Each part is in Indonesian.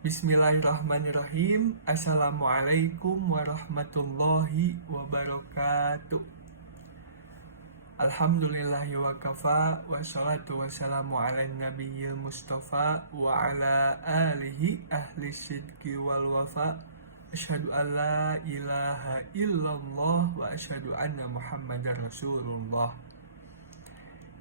Bismillahirrahmanirrahim. Assalamualaikum warahmatullahi wabarakatuh. Alhamdulillahi wa kafa. Wassalatu wassalamu ala nabiyyil mustafa wa ala alihi ahli sidqi wal wafa. Asyhadu an la ilaha illallah wa asyhadu anna muhammadar rasulullah.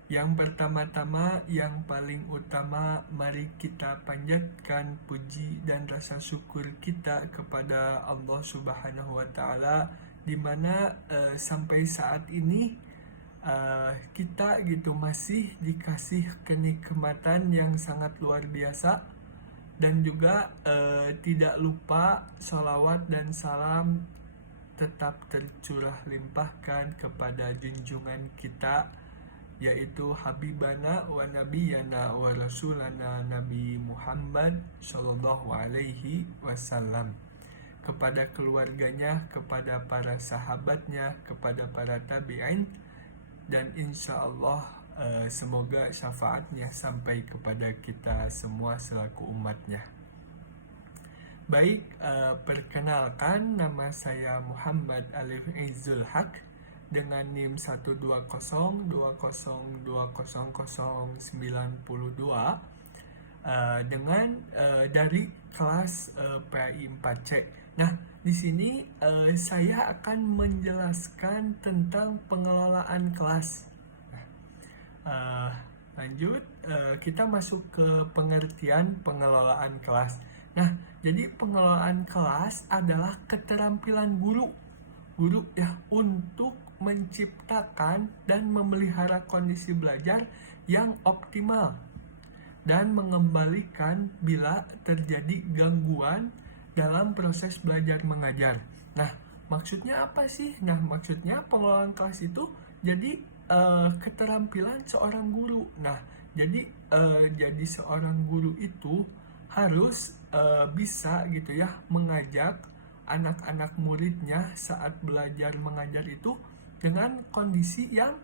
Yang pertama-tama, yang paling utama, mari kita panjatkan puji dan rasa syukur kita kepada Allah Subhanahu wa Ta'ala, di mana sampai saat ini kita gitu masih dikasih kenikmatan yang sangat luar biasa, dan juga tidak lupa salawat dan salam tetap tercurah limpahkan kepada junjungan kita, yaitu Habibana wa Nabiyana wa Rasulana Nabi Muhammad Sallallahu Alaihi Wasallam, kepada keluarganya, kepada para sahabatnya, kepada para tabi'in, dan insya Allah semoga syafaatnya sampai kepada kita semua selaku umatnya. Baik, perkenalkan, nama saya Muhammad Alif Aizul Haq dengan NIM 12020200092 dengan dari kelas PAI 4C. Nah, di sini saya akan menjelaskan tentang pengelolaan kelas. Lanjut, kita masuk ke pengertian pengelolaan kelas. Nah, jadi pengelolaan kelas adalah keterampilan guru ya untuk menciptakan dan memelihara kondisi belajar yang optimal dan mengembalikan bila terjadi gangguan dalam proses belajar mengajar. Nah, maksudnya apa sih? Nah, maksudnya pengelolaan kelas itu jadi keterampilan seorang guru. Nah, jadi seorang guru itu harus bisa gitu ya mengajak anak-anak muridnya saat belajar mengajar itu dengan kondisi yang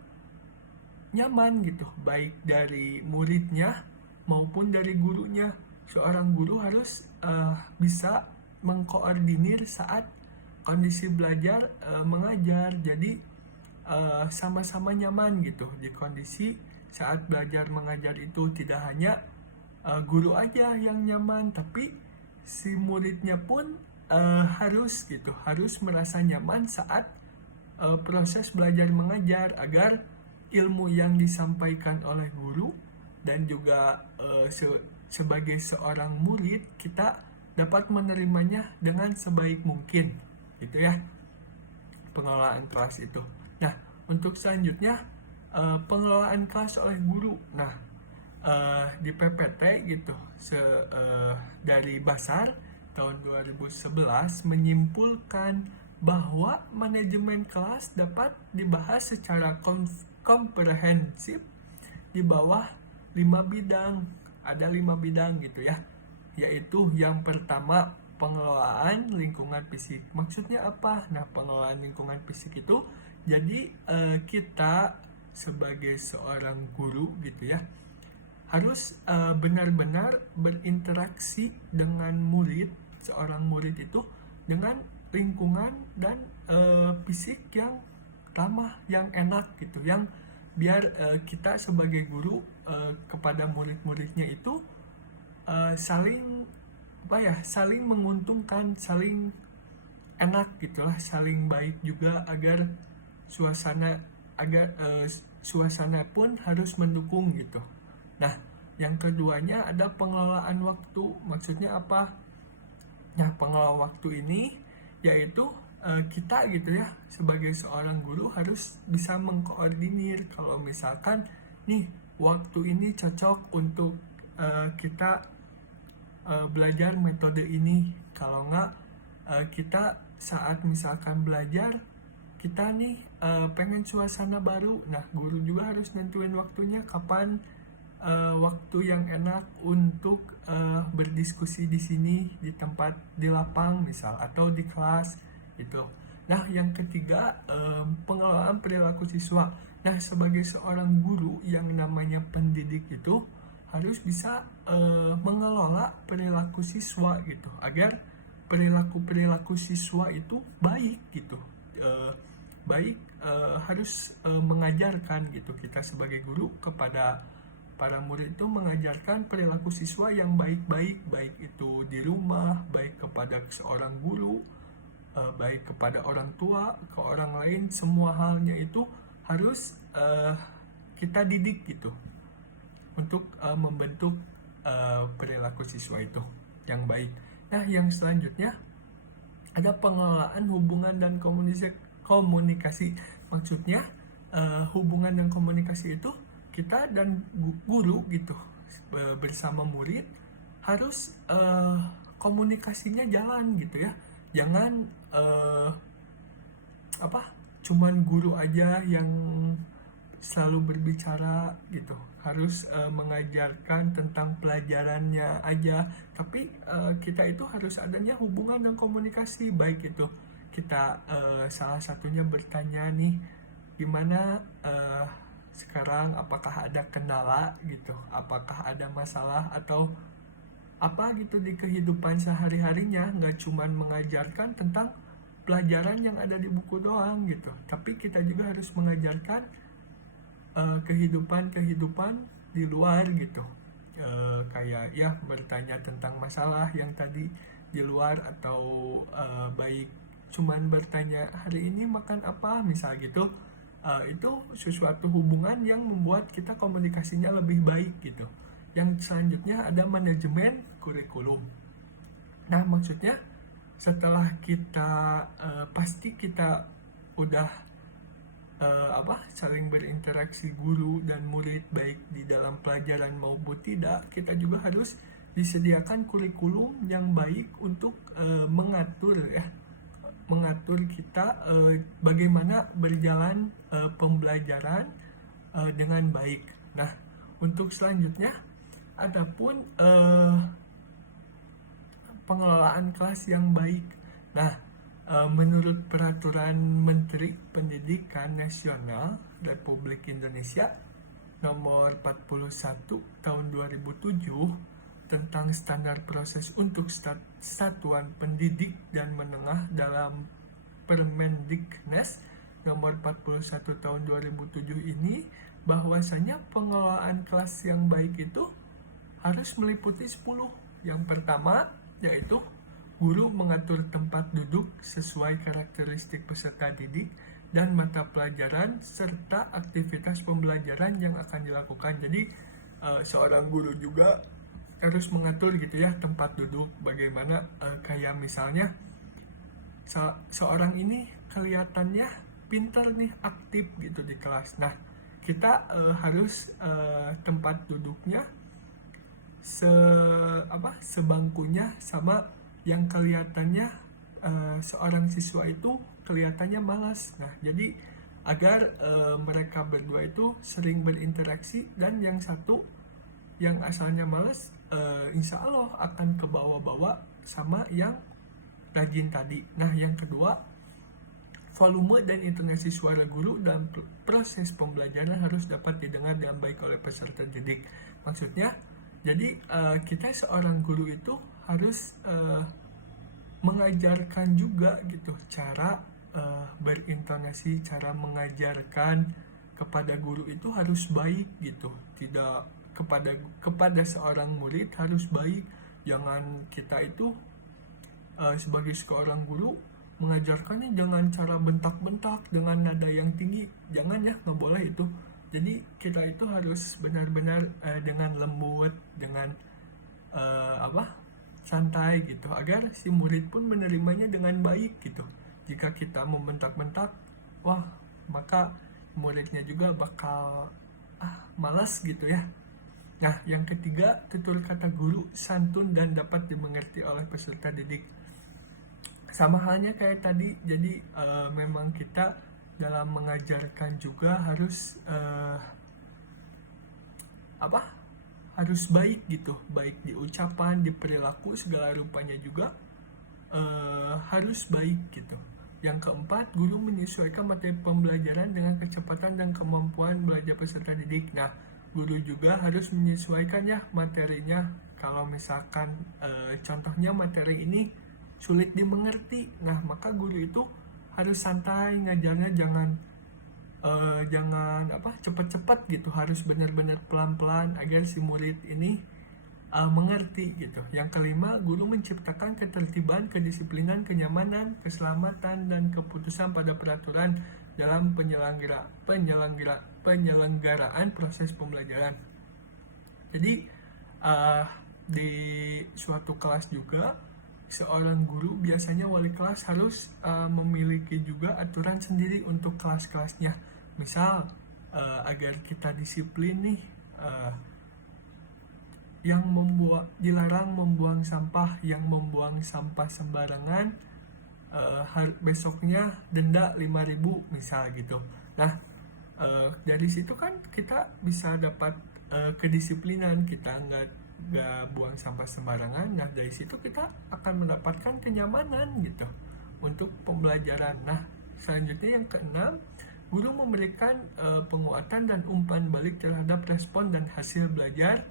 nyaman gitu, baik dari muridnya maupun dari gurunya. Seorang guru harus bisa mengkoordinir saat kondisi belajar mengajar, jadi sama-sama nyaman gitu di kondisi saat belajar mengajar itu. Tidak hanya guru aja yang nyaman, tapi si muridnya pun harus merasa nyaman saat proses belajar mengajar, agar ilmu yang disampaikan oleh guru dan juga sebagai seorang murid kita dapat menerimanya dengan sebaik mungkin gitu ya, pengelolaan kelas itu. Nah, untuk selanjutnya pengelolaan kelas oleh guru. Nah, di PPT gitu dari Basar tahun 2011 menyimpulkan bahwa manajemen kelas dapat dibahas secara komprehensif di bawah 5 bidang. Ada 5 bidang gitu ya, yaitu yang pertama pengelolaan lingkungan fisik. Maksudnya apa? Nah, pengelolaan lingkungan fisik itu jadi kita sebagai seorang guru gitu ya harus benar-benar berinteraksi dengan murid, seorang murid itu dengan lingkungan dan fisik yang ramah, yang enak gitu, yang biar kita sebagai guru kepada murid-muridnya itu saling menguntungkan, saling enak gitulah, saling baik juga, agar suasana pun harus mendukung gitu. Nah, yang keduanya ada pengelolaan waktu. Maksudnya apa? Nah, pengelola waktu ini yaitu kita gitu ya sebagai seorang guru harus bisa mengkoordinir, kalau misalkan nih waktu ini cocok untuk kita belajar metode ini. Kalau enggak, kita saat misalkan belajar kita nih pengen suasana baru. Nah, guru juga harus nentuin waktunya kapan waktu yang enak untuk berdiskusi di sini, di tempat, di lapang misal, atau di kelas gitu. Nah, yang ketiga pengelolaan perilaku siswa. Nah, sebagai seorang guru yang namanya pendidik itu harus bisa mengelola perilaku siswa gitu, agar perilaku siswa itu baik gitu. Baik, harus mengajarkan gitu, kita sebagai guru kepada para murid itu mengajarkan perilaku siswa yang baik-baik, baik itu di rumah, baik kepada seorang guru, baik kepada orang tua, ke orang lain, semua halnya itu harus kita didik gitu untuk membentuk perilaku siswa itu yang baik. Nah, yang selanjutnya ada pengelolaan hubungan dan komunikasi. Maksudnya hubungan dan komunikasi itu kita dan guru gitu bersama murid harus komunikasinya jalan gitu ya. Jangan cuman guru aja yang selalu berbicara gitu, harus mengajarkan tentang pelajarannya aja, tapi kita itu harus adanya hubungan dan komunikasi, baik itu kita salah satunya bertanya nih, gimana sekarang, apakah ada kendala gitu, apakah ada masalah atau apa gitu di kehidupan sehari-harinya, nggak cuman mengajarkan tentang pelajaran yang ada di buku doang gitu, tapi kita juga harus mengajarkan kehidupan di luar gitu, kayak ya bertanya tentang masalah yang tadi di luar, atau baik cuman bertanya hari ini makan apa misal gitu. Itu sesuatu hubungan yang membuat kita komunikasinya lebih baik gitu. Yang selanjutnya ada manajemen kurikulum. Nah, maksudnya setelah kita pasti kita udah saling berinteraksi guru dan murid baik di dalam pelajaran maupun tidak, kita juga harus disediakan kurikulum yang baik untuk mengatur kita bagaimana berjalan pembelajaran dengan baik. Nah, untuk selanjutnya adapun pengelolaan kelas yang baik. Nah, menurut Peraturan Menteri Pendidikan Nasional Republik Indonesia nomor 41 tahun 2007 tentang standar proses untuk satuan pendidik dan menengah dalam Permendiknas nomor 41 tahun 2007 ini, bahwasanya pengelolaan kelas yang baik itu harus meliputi 10. Yang pertama yaitu guru mengatur tempat duduk sesuai karakteristik peserta didik dan mata pelajaran serta aktivitas pembelajaran yang akan dilakukan. Jadi seorang guru juga harus mengatur gitu ya tempat duduk, bagaimana kayak misalnya seorang ini kelihatannya pintar nih, aktif gitu di kelas. Nah, kita harus tempat duduknya sebangkunya sama yang kelihatannya seorang siswa itu kelihatannya malas. Nah, jadi agar mereka berdua itu sering berinteraksi, dan yang satu yang asalnya malas insya Allah akan kebawa-bawa sama yang rajin tadi. Nah, yang kedua, volume dan intonasi suara guru dalam proses pembelajaran harus dapat didengar dengan baik oleh peserta didik. Maksudnya, jadi kita seorang guru itu harus mengajarkan juga gitu cara berintonasi, cara mengajarkan kepada guru itu harus baik gitu, tidak kepada seorang murid harus baik. Jangan kita itu sebagai seorang guru mengajarkannya dengan cara bentak-bentak dengan nada yang tinggi, jangan ya, nggak boleh itu. Jadi kita itu harus benar-benar dengan lembut, dengan santai gitu, agar si murid pun menerimanya dengan baik gitu. Jika kita membentak-bentak, wah, maka muridnya juga bakal malas gitu ya. Nah, yang ketiga, tutur kata guru santun dan dapat dimengerti oleh peserta didik. Sama halnya kayak tadi, jadi memang kita dalam mengajarkan juga harus harus baik gitu, baik di ucapan, di perilaku, segala rupanya juga harus baik gitu. Yang keempat, guru menyesuaikan materi pembelajaran dengan kecepatan dan kemampuan belajar peserta didik. Nah, guru juga harus menyesuaikan ya materinya. Kalau misalkan contohnya materi ini sulit dimengerti, nah maka guru itu harus santai ngajarnya, jangan cepet-cepet gitu, harus benar-benar pelan-pelan agar si murid ini mengerti gitu. Yang kelima, guru menciptakan ketertiban, kedisiplinan, kenyamanan, keselamatan, dan keputusan pada peraturan dalam penyelenggaraan proses pembelajaran. Jadi di suatu kelas juga seorang guru, biasanya wali kelas harus memiliki juga aturan sendiri untuk kelas-kelasnya. Misal agar kita disiplin nih, yang dilarang membuang sampah, yang membuang sampah sembarangan besoknya denda 5.000 misal gitu. Nah dari situ kan kita bisa dapat kedisiplinan, kita nggak buang sampah sembarangan. Nah dari situ kita akan mendapatkan kenyamanan gitu untuk pembelajaran. Nah selanjutnya yang keenam, guru memberikan penguatan dan umpan balik terhadap respon dan hasil belajar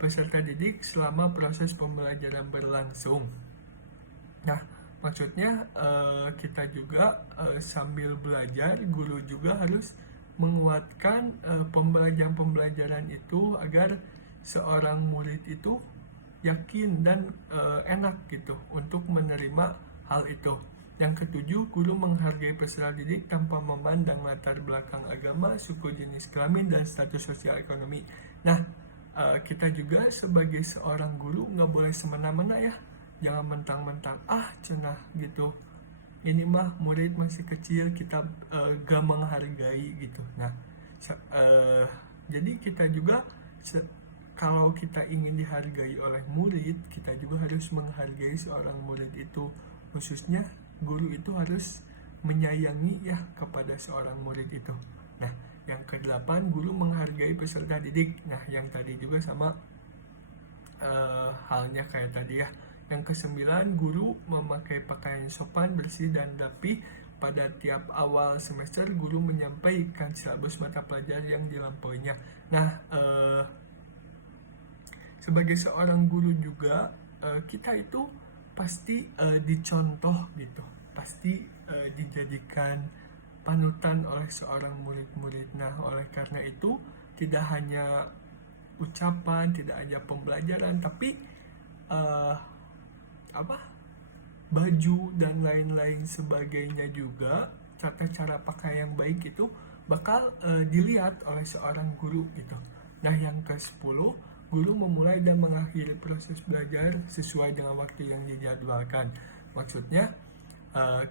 peserta didik selama proses pembelajaran berlangsung. Nah maksudnya kita juga sambil belajar, guru juga harus menguatkan pembelajaran itu agar seorang murid itu yakin dan enak gitu untuk menerima hal itu. Yang ketujuh, guru menghargai peserta didik tanpa memandang latar belakang agama, suku, jenis kelamin, dan status sosial ekonomi. Nah kita juga sebagai seorang guru nggak boleh semena-mena ya, jangan mentang-mentang cenah gitu, ini mah murid masih kecil, kita gak menghargai gitu. Nah jadi kita juga kalau kita ingin dihargai oleh murid, kita juga harus menghargai seorang murid itu. Khususnya guru itu harus menyayangi ya kepada seorang murid itu. Nah yang ke-8, guru menghargai peserta didik. Nah yang tadi juga sama halnya kayak tadi ya. Yang ke-9, guru memakai pakaian sopan, bersih, dan rapi. Pada tiap awal semester, guru menyampaikan silabus mata pelajaran yang dilampauinya. Nah sebagai seorang guru juga kita itu pasti dicontoh gitu, pasti dijadikan panutan oleh seorang murid-murid. Nah oleh karena itu tidak hanya ucapan, tidak hanya pembelajaran, tapi baju dan lain-lain sebagainya juga, tata cara pakai yang baik itu bakal dilihat oleh seorang guru gitu. Nah yang ke-10, guru memulai dan mengakhiri proses belajar sesuai dengan waktu yang dijadwalkan. Maksudnya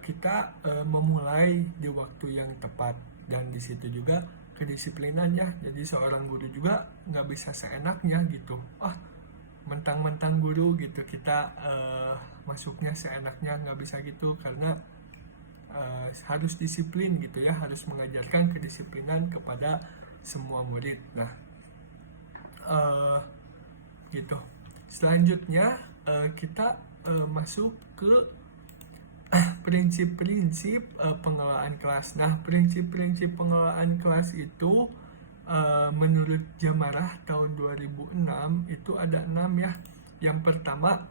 kita memulai di waktu yang tepat, dan di situ juga kedisiplinannya. Jadi seorang guru juga nggak bisa seenaknya gitu, mentang-mentang guru gitu kita masuknya seenaknya, nggak bisa gitu, karena harus disiplin gitu ya, harus mengajarkan kedisiplinan kepada semua murid. Nah gitu. Selanjutnya kita masuk ke prinsip-prinsip pengelolaan kelas. Nah prinsip-prinsip pengelolaan kelas itu menurut Jamarah tahun 2006 itu ada 6 ya. Yang pertama,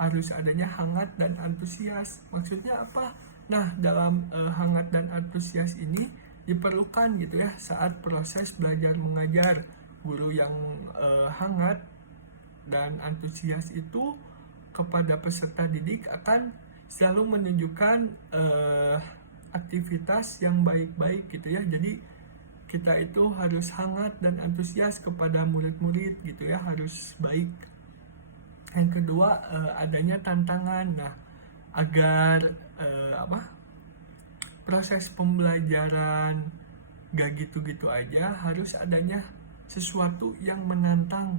harus adanya hangat dan antusias. Maksudnya apa? Nah dalam hangat dan antusias ini diperlukan gitu ya saat proses belajar mengajar. Guru yang hangat dan antusias itu kepada peserta didik akan selalu menunjukkan aktivitas yang baik-baik gitu ya. Jadi kita itu harus hangat dan antusias kepada murid-murid gitu ya, harus baik. Yang kedua, adanya tantangan. Nah agar proses pembelajaran gak gitu-gitu aja, harus adanya sesuatu yang menantang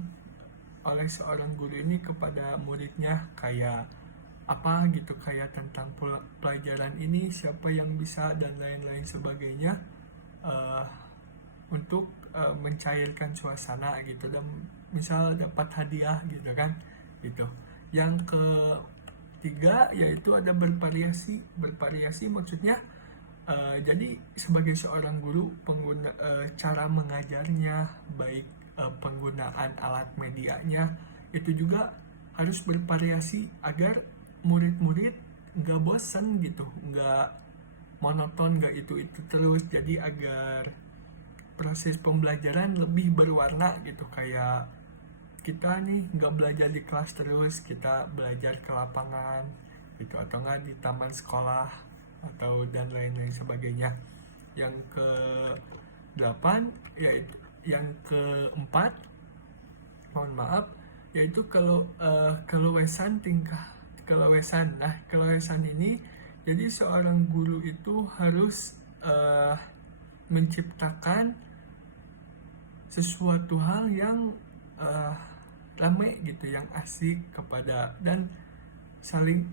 oleh seorang guru ini kepada muridnya, kayak apa gitu, kayak tentang pelajaran ini siapa yang bisa dan lain-lain sebagainya, untuk mencairkan suasana gitu, dan misal dapat hadiah gitu kan gitu. Yang ketiga yaitu ada bervariasi. Bervariasi maksudnya Jadi sebagai seorang guru, cara mengajarnya, baik penggunaan alat medianya, itu juga harus bervariasi agar murid-murid nggak bosan gitu, nggak monoton, nggak itu terus. Jadi agar proses pembelajaran lebih berwarna gitu, kayak kita nih nggak belajar di kelas terus, kita belajar ke lapangan gitu, atau nggak di taman sekolah atau dan lain-lain sebagainya. Yang ke 8 yaitu yang keempat, mohon maaf, yaitu kalau keluasan tingkah keluasan. Nah, keluasan ini jadi seorang guru itu harus menciptakan sesuatu hal yang rame gitu, yang asik kepada dan saling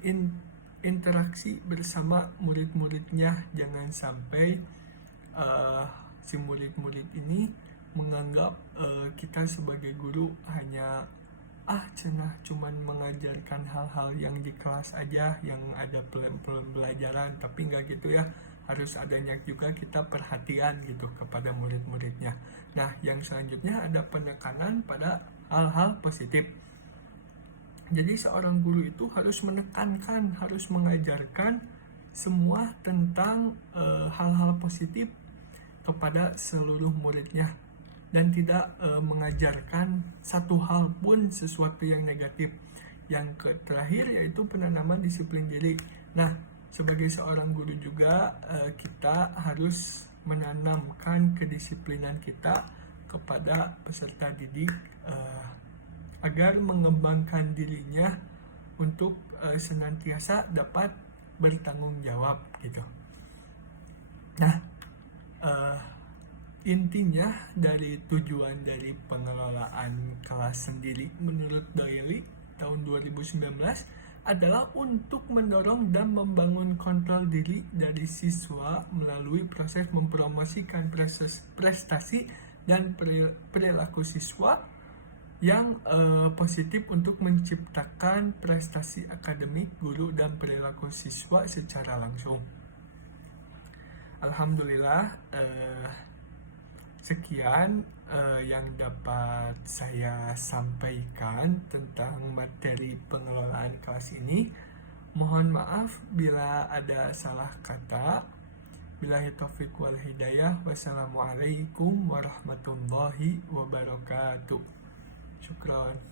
interaksi bersama murid-muridnya. Jangan sampai si murid-murid ini menganggap kita sebagai guru hanya cenah cuman mengajarkan hal-hal yang di kelas aja, yang ada pembelajaran, tapi nggak gitu ya. Harus adanya juga kita perhatian gitu kepada murid-muridnya. Nah, yang selanjutnya ada penekanan pada hal-hal positif. Jadi seorang guru itu harus menekankan, harus mengajarkan semua tentang hal-hal positif kepada seluruh muridnya, dan tidak mengajarkan satu hal pun sesuatu yang negatif. Yang terakhir yaitu penanaman disiplin diri. Nah, sebagai seorang guru juga kita harus menanamkan kedisiplinan kita kepada peserta didik agar mengembangkan dirinya untuk senantiasa dapat bertanggung jawab gitu. Nah, intinya dari tujuan dari pengelolaan kelas sendiri menurut Doyle tahun 2019 adalah untuk mendorong dan membangun kontrol diri dari siswa melalui proses mempromosikan prestasi dan perilaku siswa yang positif untuk menciptakan prestasi akademik guru dan perilaku siswa secara langsung. Alhamdulillah, sekian yang dapat saya sampaikan tentang materi pengelolaan kelas ini. Mohon maaf bila ada salah kata. Billahi taufiq wal hidayah. Wassalamualaikum warahmatullahi wabarakatuh. Syukran.